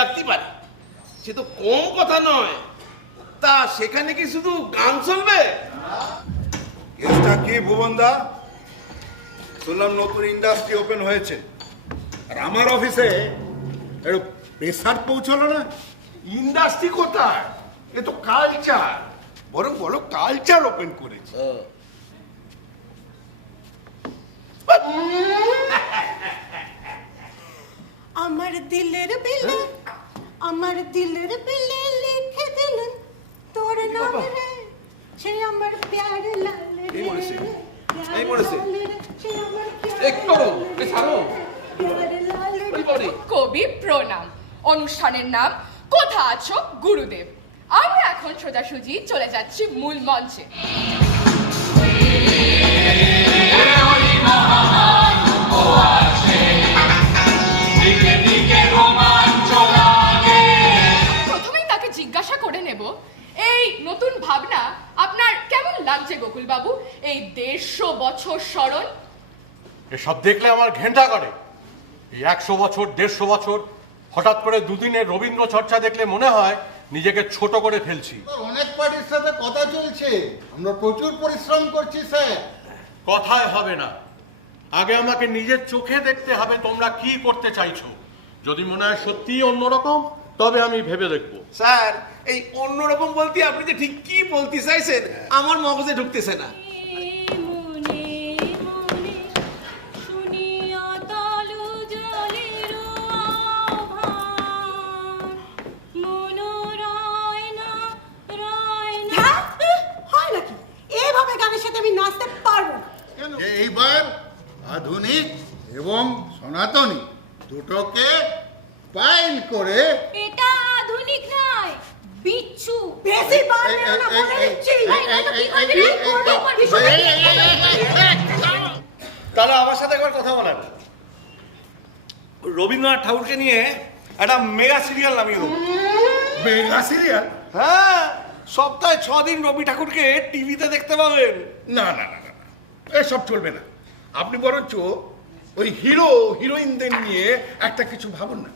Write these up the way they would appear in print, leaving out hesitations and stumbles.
লাগতে পারে, সে তো কম কথা নয়। তা সেখানে কি শুধু গান চলবে? কেসটা কি ভুবনদা? শুনলাম নতুন ইন্ডাস্ট্রি ওপেন হয়েছে, আর আমার অফিসে একটু প্রেসার পৌঁছলো না। ইন্ডাস্ট্রি কোথায়? এ তো কালচার, বরং বলো কালচার ওপেন করেছে। আমার দিলের বিলে, আমার দিলের বিলে লিখে দিলেন তোর নাম রে, সে আমার প্যার লাল রে। এই মরেছে, প্যার এই মরেছে। লাল রে, সে আমার প্যার এই করো, এই ছাড়ো। প্যার লাল রে। ওই পরে। কবি প্রণাম। অনুষ্ঠানের নাম কোথা আছো গুরুদেব। আমরা এখন সোজাসুজি চলে যাচ্ছি মূল মঞ্চে। প্রথমেই তাকে জিজ্ঞাসা করে নেব, এই নতুন ভাবনা আপনার কেমন লাগছে গোকুল বাবু? এই 150 বছর স্মরণ। এসব দেখলে আমার ঘেন্টা করে। এই 100 বছর 150 বছর হঠাৎ করে দুদিনের রবীন্দ্র চর্চা দেখলে মনে হয় নিজেকে ছোট করে ফেলছি। অনেক পার্টির সাথে কথা চলছে, আমরা প্রচুর পরিশ্রম করছি স্যার। কথায় হবে না, আগে আমাকে নিজের চোখে দেখতে হবে তোমরা কি করতে চাইছো। যদি মনে হয় সত্যিই অন্যরকম, তবে আমি ভেবে দেখবো। স্যার, এই অন্যরকম বলতে আপনি যে ঠিক কি বলতে চাইছেন আমার মগজে ঢুকতেছে না। হয় নাকি এভাবে গানের সাথে আমি নাচতে পারবো না। যে এইবার আধুনিক এবং সনাতনী দুটোকে পাইল করে এটা আধুনিক নয়, বিচ্ছু। বেশি পারবে না বলে দিচ্ছি। তাহলে আমার সাথে একবার কথা বলেন। রবীন্দ্রনাথ ঠাকুরকে নিয়ে একটা মেগা সিরিয়াল নামিয়ে দেবো। Mega serial? হ্যাঁ, সপ্তাহে 6 দিন রবি ঠাকুরকে টিভিতে দেখতে পাবেন। না না না না, এসব চলবে না। আপনি বরঞ্চ ওই হিরো হিরোইনদের নিয়ে একটা কিছু ভাবুন না।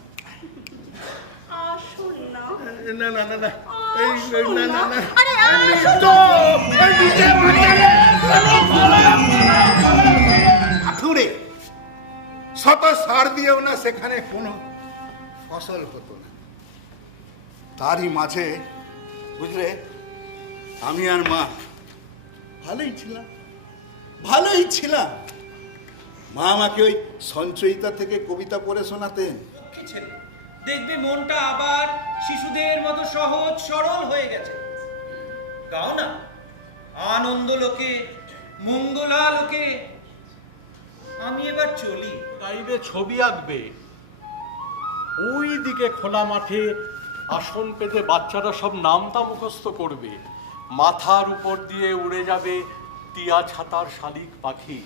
আসুন না। না না না না, এই না না না, আরে আসুন তো এই নিচে বাজারে আঠুরে শত সার দিয়েও না সেখানে কোনো ফসল হতো না। তারই মাঝে বুঝলে আমি আর মা ভালোই ছিলাম। মা আমাকে ওই সঞ্চয়িতা থেকে কবিতা পড়ে শোনাতেন। দেখবে মনটা আবার শিশুদের মতো সহজ সরল হয়ে গেছে। গাও না, আনন্দ লোকে মঙ্গলা লোকে। আমি এবার চলি। টাইমে ছবি আঁকবে, ওই দিকে খোলা মাঠে আসন পেতে বাচ্চারা সব নামটা মুখস্থ করবে। মাথার উপর দিয়ে উড়ে যাবে টিয়া ছাতার শালিক পাখি।